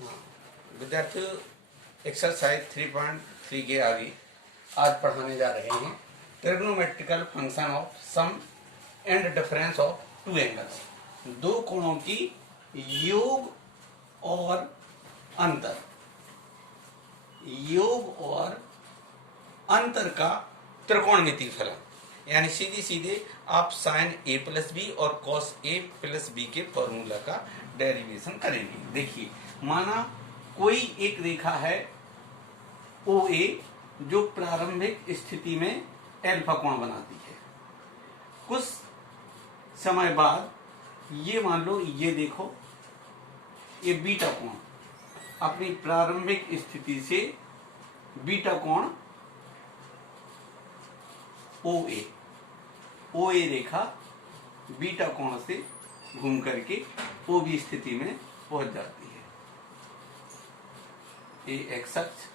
हाँ, विद्यार्थियों एक्सरसाइज 3.3 के आगे आज पढ़ाने जा रहे हैं trigonometrical function of sum and difference of two angles. दो कोणों की योग और अंतर, योग और अंतर का त्रिकोणमितीय फलन। यानी सीधे सीधे आप साइन ए प्लस बी और कॉस ए प्लस बी के फॉर्मूला का डेरिवेशन करेंगे। देखिए, माना कोई एक रेखा है ओ ए जो प्रारंभिक स्थिति में एल्फा कोण बनाती है। कुछ समय बाद ये मान लो, ये देखो, ये बीटा कोण अपनी प्रारंभिक स्थिति से बीटा कोण ओ ए रेखा बीटा कोण से घूम करके ओ बी स्थिति में पहुंच जाती है। ए एक्स अक्ष,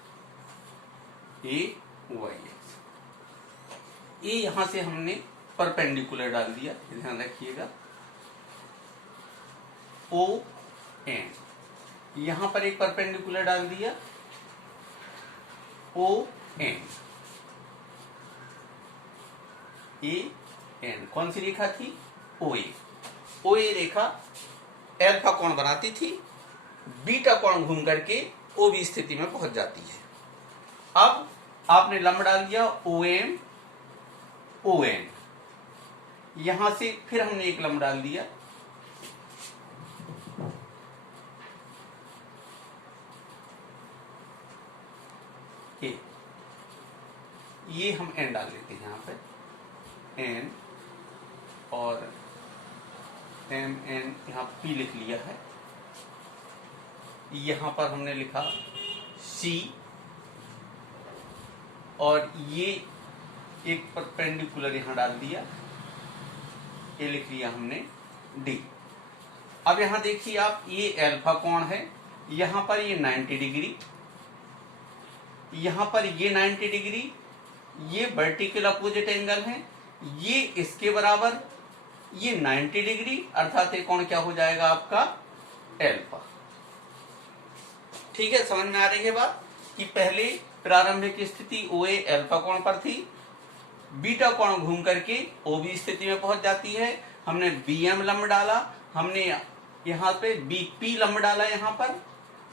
ए वाई एक्स। ए यहां से हमने परपेंडिकुलर डाल दिया, ध्यान रखिएगा। ओ एन यहां पर एक परपेंडिकुलर डाल दिया, ओ एन। ए एन कौन सी रेखा थी? ओ ए। ओ ए रेखा एल्फा कोण बनाती थी, बीटा कोण घूम करके ओ बी स्थिति में पहुंच जाती है। अब आपने लंब डाल दिया ओ एम ओ एन, यहां से फिर हमने एक लंब डाल दिया ए। ये हम एन डाल देते हैं यहां पे, एन, और एम एन यहां पी लिख लिया है। यहां पर हमने लिखा सी, और ये एक परपेंडिकुलर यहां डाल दिया, ये लिख लिया हमने डी। अब यहां देखिए आप, ये एल्फा कोण है, यहां पर ये 90 डिग्री, यहां पर ये 90 डिग्री, ये वर्टिकल अपोजिट एंगल है, ये इसके बराबर, ये 90 डिग्री, अर्थात ये कोण क्या हो जाएगा आपका? एल्फा। ठीक है, समझ में आ रही है बात कि पहले प्रारंभिक स्थिति ओ ए एल्फा कोण पर थी, बीटा कोण घूम करके ओ बी स्थिति में पहुंच जाती है। हमने बी एम लंब डाला, हमने यहां पे बी पी लंब डाला यहां पर,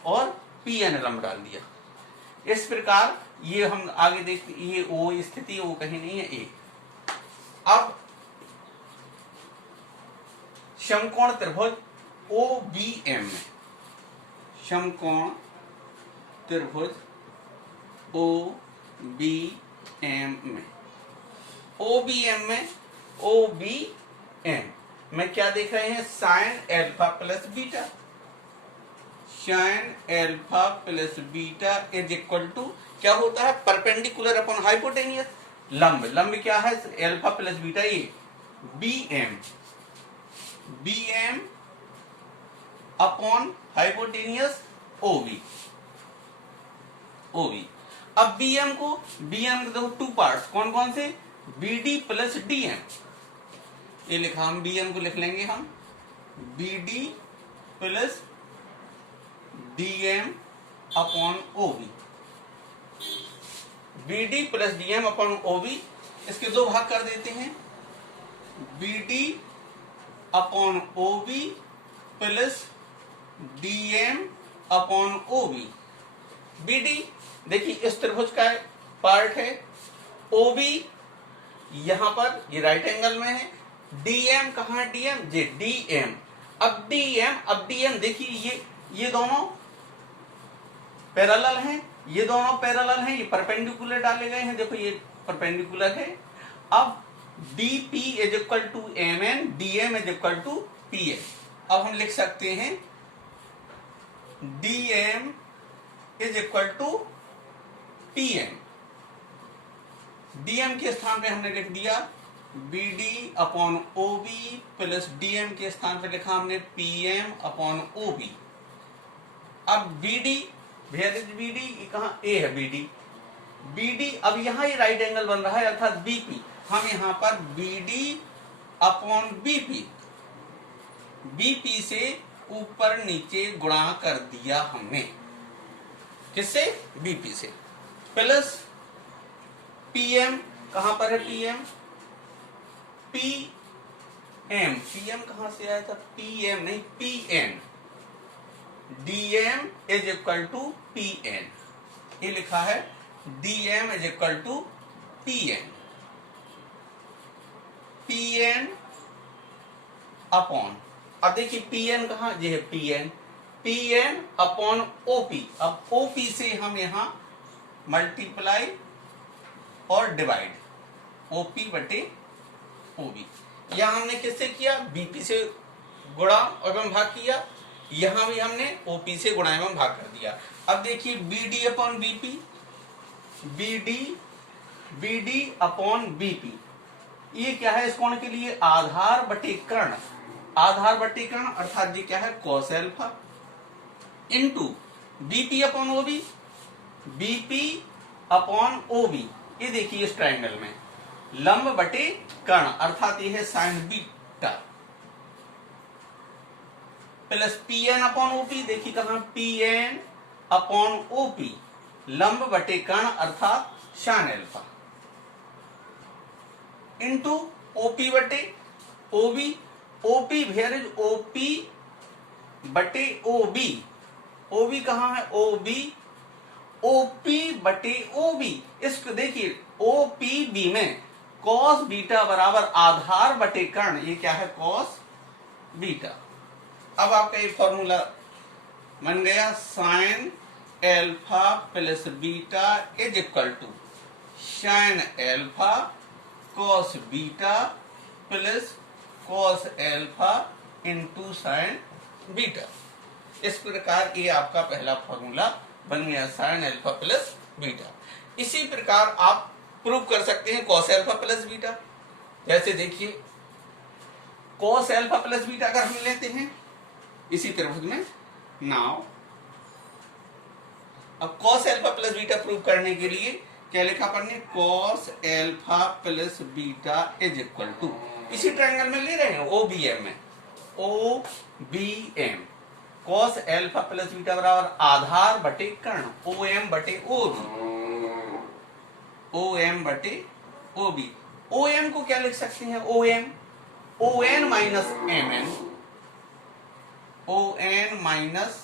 और पी एन लंब डाल दिया। इस प्रकार ये हम आगे देखते, ये ओ स्थिति, वो कहीं नहीं है, ए। अब समकोण त्रिभुज ओ बी एम में, समकोण त्रिभुज ओ बी एम में, ओ बी एम में, ओ बी एम में क्या देख रहे हैं? Sine alpha plus beta. Sine alpha plus beta is equal to क्या होता है? Perpendicular upon hypotenuse. लंब, लंब क्या है? एल्फा प्लस बीटा, ये B M, B M upon hypotenuse O B, O B. अब बी एम को देखो टू पार्ट्स, कौन कौन से? B D plus D M. ये लिखा, हम बी एम को लिख लेंगे हम B D plus D M upon O B, B D plus D M upon O B. इसके दो भाग कर देते हैं, B D upon O B plus D M upon O B. B D देखिए इस त्रिभुज का पार्ट है, ओ बी यहां पर ये राइट एंगल में है, डीएम कहां है? डीएम जे डीएम। अब डीएम देखिए, ये दोनों पैरेलल हैं, ये दोनों पैरेलल हैं, ये परपेंडिकुलर डाले गए हैं, देखो ये परपेंडिकुलर है। अब DP is equal to M N, DM is equal to P N. अब हम लिख सकते हैं DM is equal to P N. DM के स्थान पे हमने लिख दिया B D upon O B plus DM के स्थान पे लिखा हमने P M upon O B. अब B D, where is B D? कहां? ए है बी डी। बी डी, अब यहां ये राइट एंगल बन रहा है, अर्थात बीपी। हम यहां पर B D upon BP, BP से ऊपर नीचे गुणा कर दिया हमने, किससे? बीपी से, प्लस पीएम, कहां पर है पीएम? पीएम, पीएम कहां से आया था? पीएम नहीं, PN, DM is equal to PN, ये लिखा है DM is equal to PN, PN upon, अब देखिए पीएन कहां, ये है पीएन, पीएन अपॉन ओपी। अब ओपी से हम यहां मल्टीप्लाई और डिवाइड, ओपी बटे ओबी, यहां हमने किससे किया? बीपी से गुणा एवं भाग किया, यहां भी हमने ओपी से गुणा एवं भाग कर दिया। अब देखिए BD upon BP, BD upon BP, ये क्या है इस कोण के लिए? आधार बटे कर्ण, आधार बटे कर्ण अर्थात ये क्या है? Cos alpha, into BP upon OB, BP upon OB, ये देखिए इस ट्रायंगल में लंब बटे कर्ण अर्थात ये है sign beta, plus PN upon OP, देखिए कहां? पीएन अपॉन ओपी, लंब बटे कर्ण अर्थात साइन एल्फा, इनटू ओपी बटे ओबी, ओपी वेयर इज ओपी बटे ओबी, ओबी कहां है? ओबी, ओपी बटे ओबी, इसको देखिए ओपीबी में कॉस बीटा बराबर आधार बटे कर्ण, ये क्या है? Cos beta. अब आपका ये फॉर्मूला बन गया, sine alpha plus beta is equal to sine alpha cos beta plus cos alpha into sine beta. इस प्रकार ये आपका पहला फॉर्मूला बन गया, साइन एल्फा प्लस बीटा। इसी प्रकार आप प्रूव कर सकते हैं कॉस एल्फा प्लस बीटा। जैसे देखिए कॉस एल्फा प्लस बीटा अगर हम लेते हैं इसी त्रिभुज में, नाउ अब cos alpha plus beta prove करने के लिए क्या लिखा अपन ने? Cos alpha plus beta is equal to, इसी ट्रायंगल में ले रहे हैं ओबीएम में, OBM, cos alpha plus beta बराबर आधार बटे कर्ण, ओएम बटे ओबी, ओएम बटे ओबी। ओएम को क्या लिख सकते हैं? OM, ON minus MN, ON minus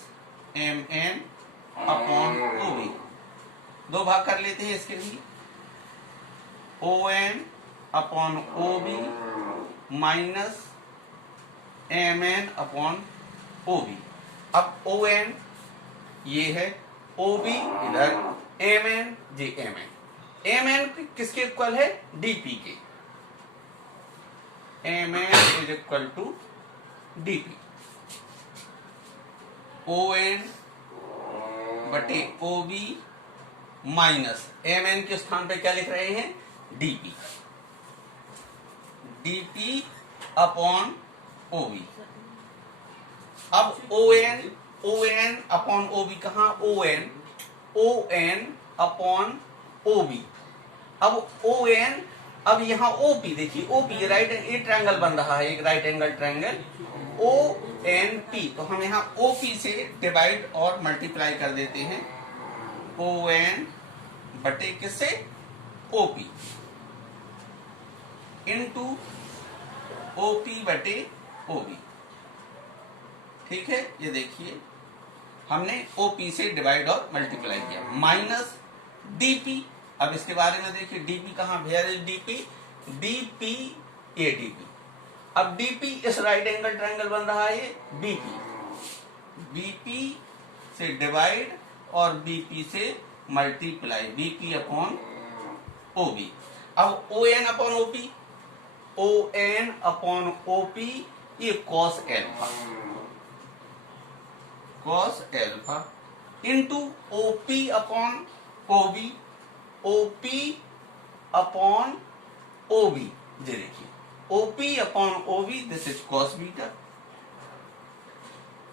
MN upon OB, दो भाग कर लेते हैं इसके लिए, ON upon OB minus MN upon OB. अब ओएन ये है, ओबी इधर, एमएन जे एमएन, एमएन किसके इक्वल है? डीपी के, MN is equal to DP, ON बटे ओबी माइनस एमएन के स्थान पे क्या लिख रहे हैं? DP, DP upon OB. अब ओएन, ओएन अपॉन ओबी कहां? ओएन, ओएन अपॉन ओबी, अब ओएन, अब यहां ओपी, देखिए ओपी राइट, ये ट्रायंगल बन रहा है एक right angle triangle O N P, तो हम यहां ओपी से डिवाइड और मल्टीप्लाई कर देते हैं, ओ एन बटे किससे? ओपी इनटू ओपी बटे ओबी। ठीक है, ये देखिए हमने ओपी से डिवाइड और मल्टीप्लाई किया, माइनस डीपी। अब इसके बारे में देखिए, डीपी कहां? Where is DP? डीपी, ए डीपी। अब डीपी इस राइट एंगल ट्रायंगल बन रहा है बीपी, बीपी से डिवाइड और बीपी से मल्टीप्लाई, बीपी अपॉन ओबी। अब O N upon OP, O N upon OP, ये cos alpha, cos alpha into OP upon OB, OP upon OB, ये देखिए OP upon OB, this is cos beta,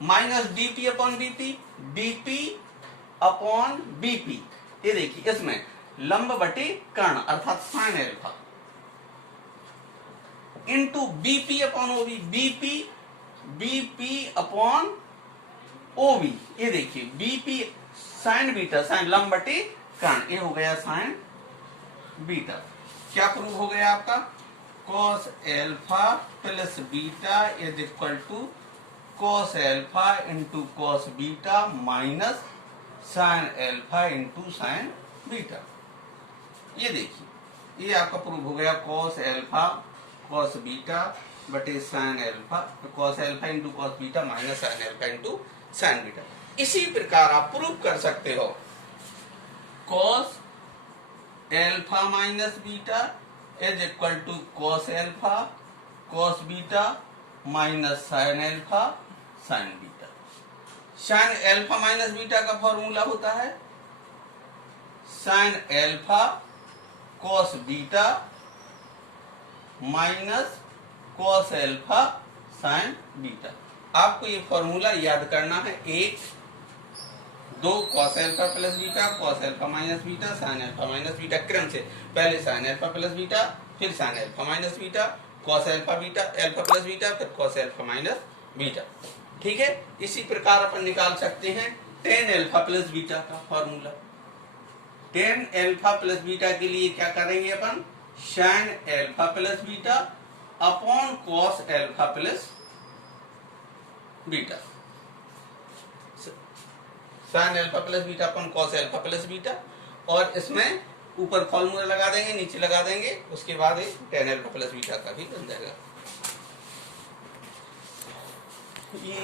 minus DP upon BP, BP upon BP, ये देखिए इसमें लंब बटे कर्ण अर्थात sine alpha, into BP upon OB, BP BP upon OB. ये देखिए बीपी साइन बीटा, साइन लंब बटे कर्ण, ये हो गया साइन बीटा। क्या प्रूव हो गया आपका? Cos alpha plus beta is equal to cos alpha into cos beta minus sine alpha into sine beta. ये देखिए ये आपका प्रूव हो गया, कॉस एल्फा कॉस बीटा बटे sine alpha, cos alpha into cos beta minus sine alpha into sine beta. इसी प्रकार आप प्रूव कर सकते हो cos alpha minus beta is equal to cos alpha cos beta minus sine alpha sine beta. Sine alpha minus beta का formula होता है sign alpha cos beta minus cos alpha sine beta. आपको ये formula याद करना है। 1 2 cos alpha plus beta cos alpha minus beta sine alpha minus beta, क्रम से पहले साइन एल्फा प्लस बीटा फिर sine alpha minus beta, cos alpha beta alpha plus beta फिर कॉस एल्फा माइनस बीटा। ठीक है, इसी प्रकार अपन निकाल सकते हैं टेन एल्फा प्लस बीटा का formula. Tan alpha plus beta के लिए क्या करेंगे अपन? Sine alpha plus beta upon cos alpha plus beta, sine alpha plus beta upon cos alpha plus beta, और इसमें ऊपर फॉर्मूला लगा देंगे नीचे लगा देंगे, उसके बाद टेन एल्फा प्लस बीटा का भी बन जाएगा। ये